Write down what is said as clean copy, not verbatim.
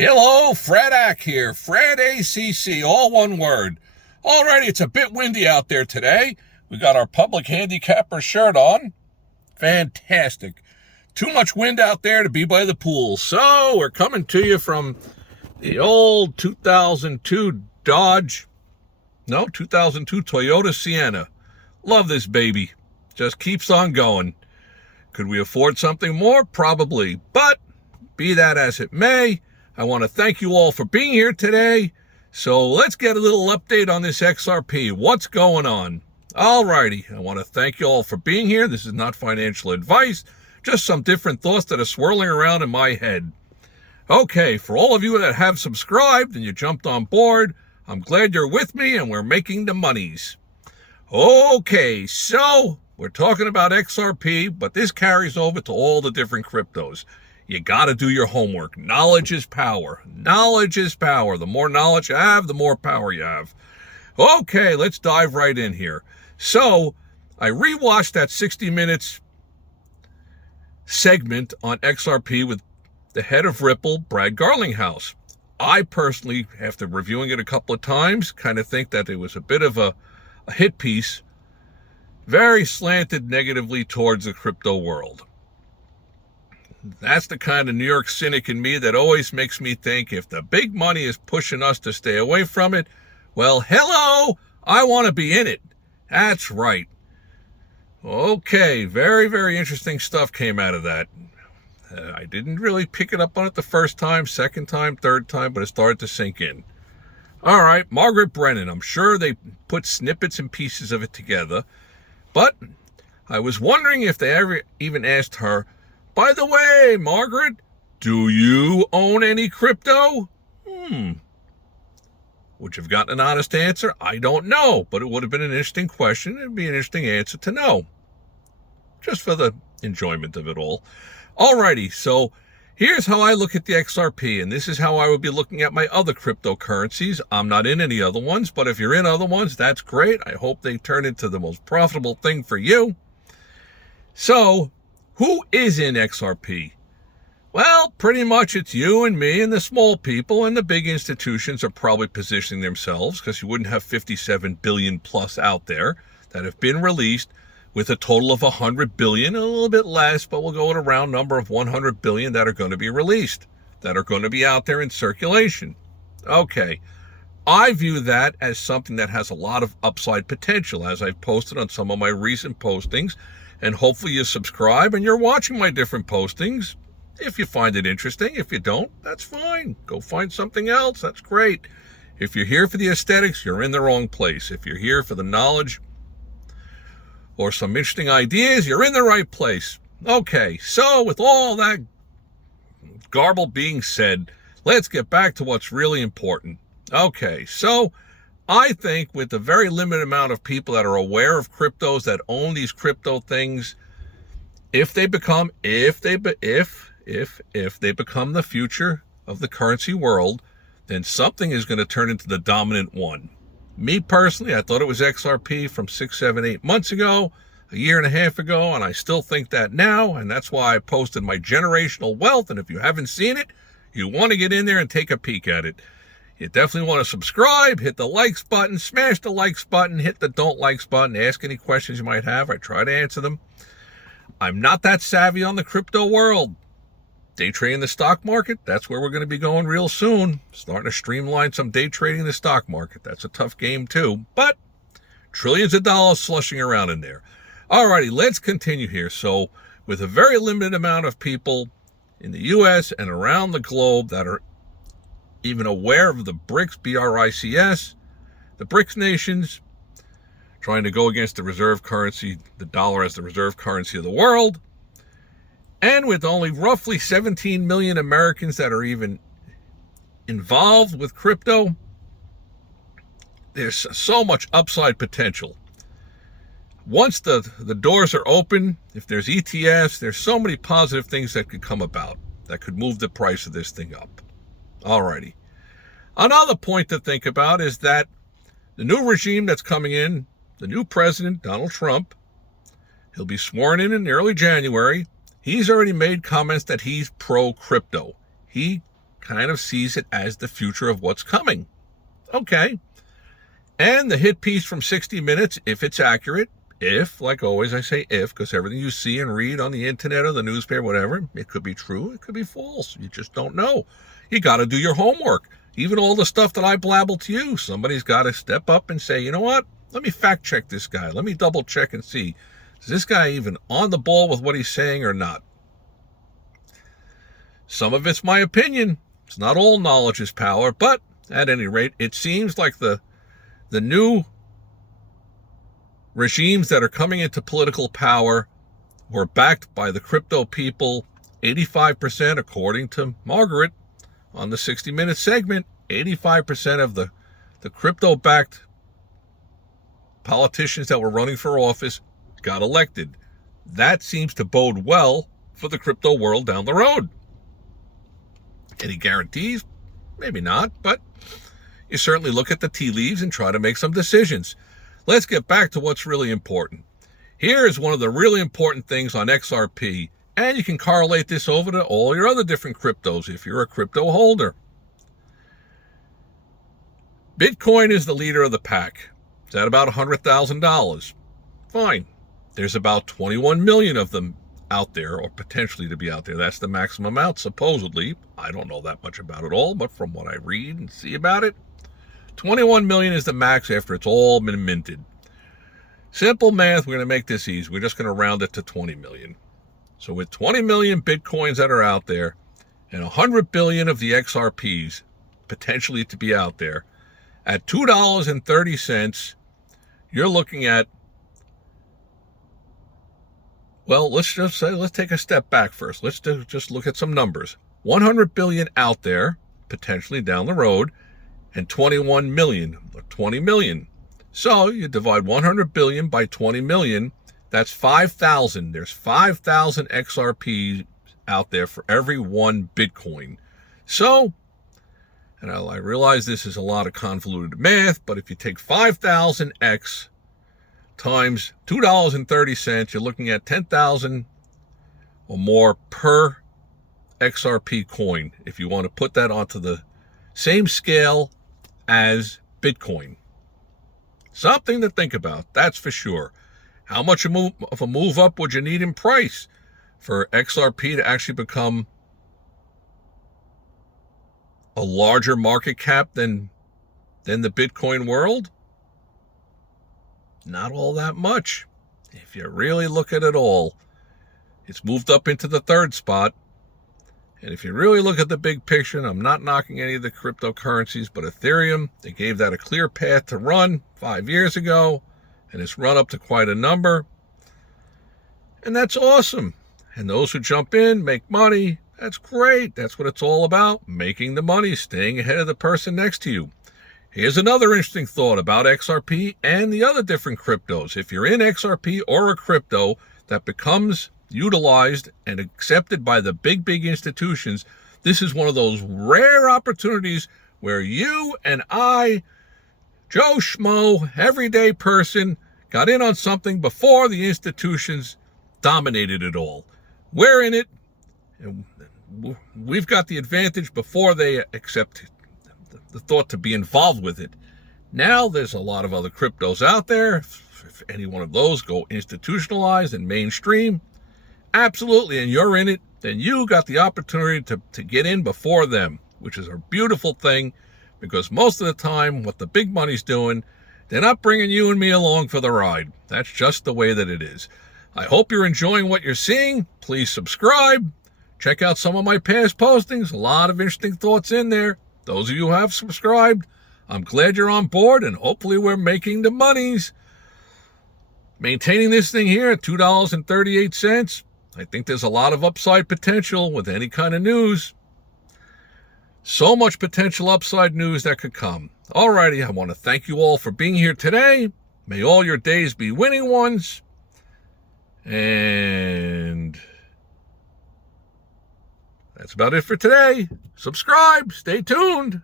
Hello, Fredak here. Fred ACC, all one word. Alrighty, it's a bit windy out there today. We got our public handicapper shirt on. Fantastic. Too much wind out there to be by the pool. So we're coming to you from the old 2002 Toyota Sienna. Love this baby. Just keeps on going. Could we afford something more? Probably. But be that as it may, I want to thank you all for being here today. So let's get a little update on this XRP. What's going on? Alrighty, I want to thank you all for being here. This is not financial advice, just some different thoughts that are swirling around in my head. Okay, for all of you that have subscribed and you jumped on board, I'm glad you're with me and we're making the monies. Okay, so we're talking about XRP, but this carries over to all the different cryptos. You got to do your homework. Knowledge is power. Knowledge is power. The more knowledge you have, the more power you have. Okay, let's dive right in here. So I rewatched that 60 Minutes segment on XRP with the head of Ripple, Brad Garlinghouse. I personally, after reviewing it a couple of times, kind of think that it was a bit of a hit piece, very slanted negatively towards the crypto world. That's the kind of New York cynic in me that always makes me think if the big money is pushing us to stay away from it, well, hello, I want to be in it. That's right. Okay, very, very interesting stuff came out of that. I didn't really pick it up on it the first time, second time, third time, but it started to sink in. All right, Margaret Brennan, I'm sure they put snippets and pieces of it together, but I was wondering if they ever even asked her, by the way, Margaret, do you own any crypto? Would you have gotten an honest answer? I don't know, but it would have been an interesting question. It would be an interesting answer to know, just for the enjoyment of it all. Alrighty, so here's how I look at the XRP, and this is how I would be looking at my other cryptocurrencies. I'm not in any other ones, but if you're in other ones, that's great. I hope they turn into the most profitable thing for you. So, who is in XRP? Well, pretty much it's you and me and the small people, and the big institutions are probably positioning themselves because you wouldn't have 57 billion plus out there that have been released with a total of 100 billion, a little bit less, but we'll go with a round number of 100 billion that are going to be released, that are going to be out there in circulation. Okay, I view that as something that has a lot of upside potential, as I've posted on some of my recent postings. And hopefully you subscribe and you're watching my different postings. If you find it interesting, if you don't, that's fine. Go find something else. That's great. If you're here for the aesthetics, you're in the wrong place. If you're here for the knowledge or some interesting ideas, you're in the right place. Okay, so with all that garble being said, let's get back to what's really important. Okay, so I think with the very limited amount of people that are aware of cryptos, that own these crypto things, if they become the future of the currency world, then something is going to turn into the dominant one. Me personally, I thought it was XRP from 6, 7, 8 months ago, a year and a half ago, and I still think that now, and that's why I posted my generational wealth. And if you haven't seen it, you want to get in there and take a peek at it. You definitely want to subscribe, hit the likes button, smash the likes button, hit the don't likes button, ask any questions you might have. I try to answer them. I'm not that savvy on the crypto world. Day trading the stock market, that's where we're going to be going real soon. Starting to streamline some day trading in the stock market. That's a tough game too, but trillions of dollars slushing around in there. Alrighty, let's continue here. So with a very limited amount of people in the US and around the globe that are even aware of the BRICS, B-R-I-C-S, the BRICS nations, trying to go against the reserve currency, the dollar as the reserve currency of the world, and with only roughly 17 million Americans that are even involved with crypto, there's so much upside potential. Once the doors are open, if there's ETFs, there's so many positive things that could come about that could move the price of this thing up. Alrighty. Another point to think about is that the new regime that's coming in, the new president, Donald Trump, he'll be sworn in early January. He's already made comments that he's pro-crypto. He kind of sees it as the future of what's coming. Okay. And the hit piece from 60 Minutes, if it's accurate, if, like always I say if, because everything you see and read on the internet or the newspaper, whatever, it could be true, it could be false. You just don't know. You got to do your homework. Even all the stuff that I blabble to you, somebody's got to step up and say, you know what? Let me fact check this guy. Let me double check and see, is this guy even on the ball with what he's saying or not? Some of it's my opinion. It's not all knowledge is power, but at any rate, it seems like the new regimes that are coming into political power were backed by the crypto people. 85%, according to Margaret on the 60 Minutes segment, 85% of the crypto-backed politicians that were running for office got elected. That seems to bode well for the crypto world down the road. Any guarantees? Maybe not, but you certainly look at the tea leaves and try to make some decisions. Let's get back to what's really important. Here is one of the really important things on XRP, and you can correlate this over to all your other different cryptos if you're a crypto holder. Bitcoin is the leader of the pack. It's at about $100,000. Fine. There's about 21 million of them out there, or potentially to be out there. That's the maximum amount, supposedly. I don't know that much about it all, but from what I read and see about it, 21 million is the max after it's all been minted. Simple math, we're going to make this easy. We're just going to round it to 20 million. So with 20 million Bitcoins that are out there and 100 billion of the XRPs potentially to be out there, at $2.30, you're looking at, well, let's take a step back first. Let's just look at some numbers. 100 billion out there, potentially down the road, and 21 million, or 20 million. So you divide 100 billion by 20 million, that's 5,000. There's 5,000 XRPs out there for every one Bitcoin. So, and I realize this is a lot of convoluted math, but if you take 5,000 X times $2.30, you're looking at 10,000 or more per XRP coin, if you want to put that onto the same scale as Bitcoin. Something to think about, that's for sure. How much of a move up would you need in price for XRP to actually become a larger market cap than the Bitcoin world? Not all that much. If you really look at it all, it's moved up into the third spot. And if you really look at the big picture, and I'm not knocking any of the cryptocurrencies, but Ethereum, they gave that a clear path to run 5 years ago, and it's run up to quite a number. And that's awesome. And those who jump in, make money, that's great. That's what it's all about, making the money, staying ahead of the person next to you. Here's another interesting thought about XRP and the other different cryptos. If you're in XRP or a crypto that becomes utilized and accepted by the big institutions, this is one of those rare opportunities where you and I, Joe Schmo, everyday person, got in on something before the institutions dominated it all. We're in it, and we've got the advantage before they accept the thought to be involved with it. Now there's a lot of other cryptos out there. If any one of those go institutionalized and mainstream, absolutely, and you're in it, then you got the opportunity to get in before them, which is a beautiful thing, because most of the time what the big money's doing, they're not bringing you and me along for the ride. That's just the way that it is. I hope you're enjoying what you're seeing. Please subscribe. Check out some of my past postings. A lot of interesting thoughts in there. Those of you who have subscribed, I'm glad you're on board, and hopefully we're making the monies. Maintaining this thing here at $2.38. I think there's a lot of upside potential with any kind of news. So much potential upside news that could come. Alrighty, I want to thank you all for being here today. May all your days be winning ones. And that's about it for today. Subscribe. Stay tuned.